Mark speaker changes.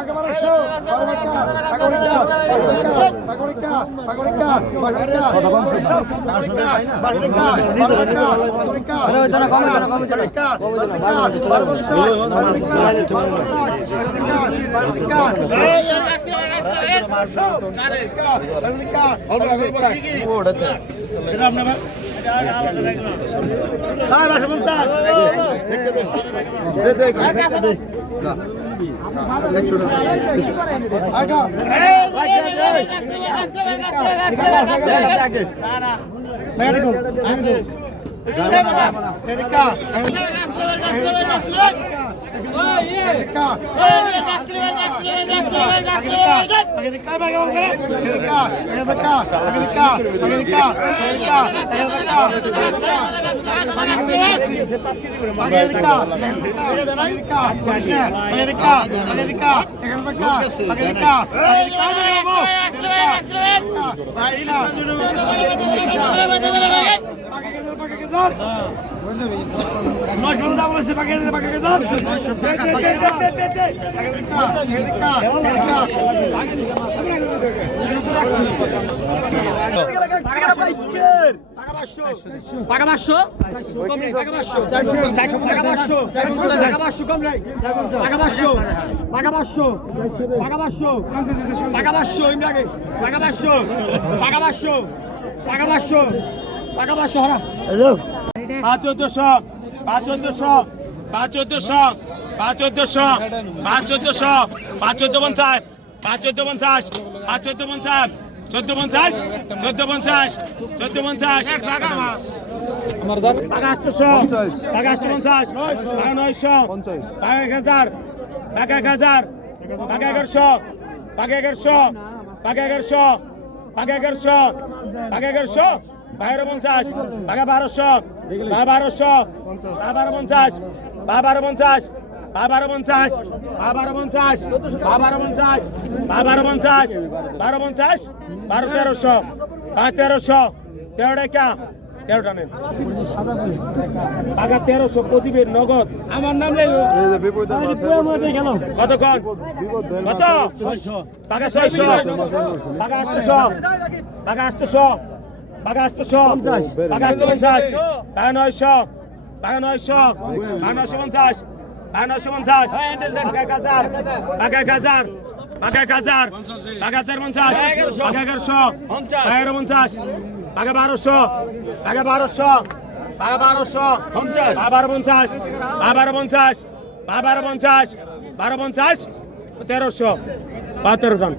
Speaker 1: পঞ্চাশ বারোশো বারোটা বারোশো পাকা বারোশো বারোটা পাকা পাকা পাকা পাকা
Speaker 2: পাঁচশো পাকা পাঁচশো পাকা পাঁচশো পাকা পাঁচশো কম নেই পাকা পাঁচশো পাকা পাঁচশো পাকা পাঁচশো পাকা পাঁচশো পাকা পাঁচশো পাকা পাঁচশো পাকা পাঁচশো পাকা পাঁচশো হরা।
Speaker 3: পাঁচ চোদ্দশো পাঁচ চোদ্দশো পাঁচ চোদ্দশো পাঁচ চোদ্দশো পাঁচ চোদ্দশো পাঁচ চোদ্দ পঞ্চাশ পাঁচ চোদ্দ পঞ্চাশ পাঁচ চোদ্দ পঞ্চাশ চোদ্দ পঞ্চাশ চোদ্দ পঞ্চাশ চোদ্দ পঞ্চাশ। টাকা আটশোশো টাকা আটশো পঞ্চাশ টাকা নয়শো টাকা এক হাজার টাকা এক হাজার টাকা এগারোশো টাকা এগারোশো টাকা এগারোশো টাকা এগারোশো টাকা এগারোশো। বারো পঞ্চাশ টাকা বারোশো টাকা বারোশো টাকা বারো পঞ্চাশ টাকা বারো পঞ্চাশ টাকা বারো পঞ্চাশ টাকা বারো পঞ্চাশ টাকা বারো পঞ্চাশ টাকা বারো পঞ্চাশ বারো পঞ্চাশ, বারো তেরোশো টাকা তেরোশো তেরো টাকা তেরো টানেন টাকা তেরোশো প্রদীপের নগদ। আমার নাম কতক্ষণ? কত? টাকা ছয়শো। টাকা আটশো। টাকা আটশো। টাকা আটশো টাকা আটশো পঞ্চাশ টাকা নয়শো টাকা নয়শো টাকা নয়শো পঞ্চাশ টাকা নয়শো পঞ্চাশ টাকা এক হাজার টাকা এক হাজার টাকা এক হাজার টাকা চার পঞ্চাশ টাকা এগারোশো এগারো পঞ্চাশ টাকা বারোশো টাকা বারোশো টাকা বারোশো পঞ্চাশ বারো পঞ্চাশ বারো পঞ্চাশ বারো পঞ্চাশ বারো পঞ্চাশ তেরোশো বাহাত্তর টন